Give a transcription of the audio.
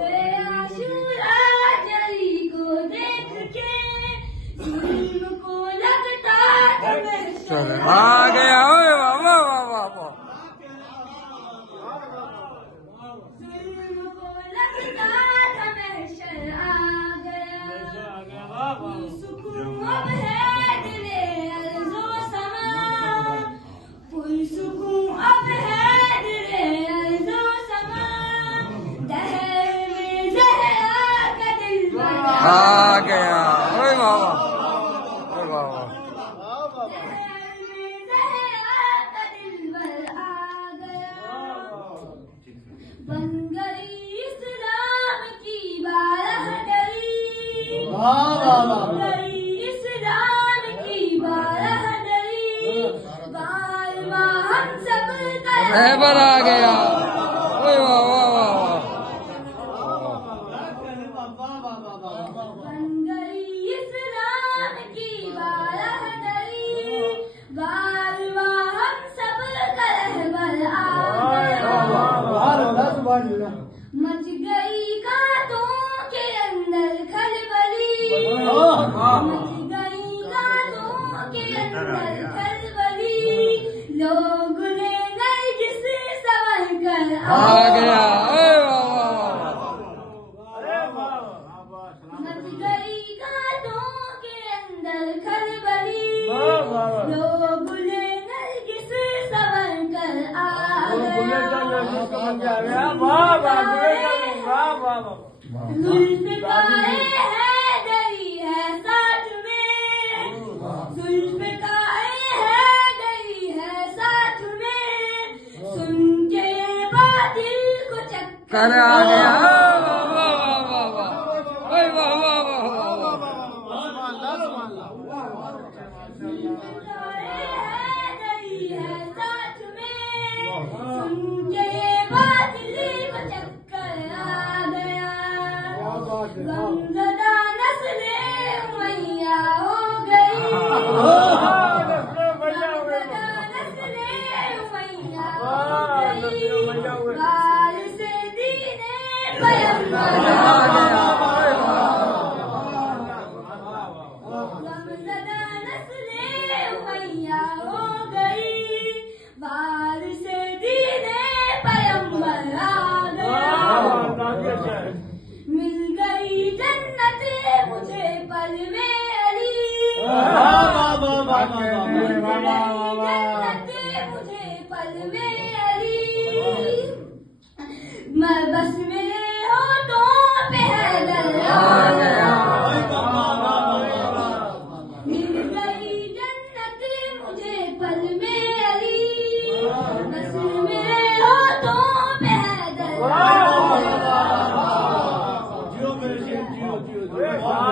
आशुरा जली को देख के जुल्म को लगता था मैं आ गया ओए वाह वाह वाह वाह वाह। जुल्म को लगता था महशर आ गया सुकून अब है दिले अर्ज़ो समा पुरसुकून अब है दिले अर्ज़ो समा दहर में ज़हरा का दिल बना आ गया ओए वाह वाह ओए वाह वाह। दहर में ज़हरा का दिल भर आ गया बन गई इस्लाम की बारहदरी बन गई इस्लाम की बारहदरी बार बार हम सब रहबर आ गया ओए वाह वाह वाह वाह। बन गई इस्लाम की बारहदरी बार बार हम सब का रहबर आ गया मच गई कांटों के अंदर खलबली मच गई कांटों के अंदर खलबली लोग ने नरगिस संवर कर आ गया ओए वाह वाह वाह। मच गई कांटों के अंदर खलबली लोग ने नरगिस संवर कर आ जुल्फ़िकारे हैदरी है साथ में जुल्फ़िकारे हैदरी है साथ में सुन के बातिल को चक्कर कर आ गया वाह वाह वाह वाह ओए वाह वाह वाह वाह। जुल्फ़िकारे हैदरी है साथ में सुन के बातिल को चक्कर आ गया गमज़दा नस्ले उमैया हो गई गमज़दा नस्ले उमैया हो गई बाल से दीने पैगंबर आ गया गमज़दा नस्ले उमैया हो गई बाल से दीने पैगंबर आ गया मिल गई जन्नत मुझे पल में अली मिल गई जन्नत मुझे पल में अली मैं बस मेरे होठों पे हैदर आ गया मिल गई जन्नत मुझे पल में अली बस मेरे होठों पे हैदर आ गया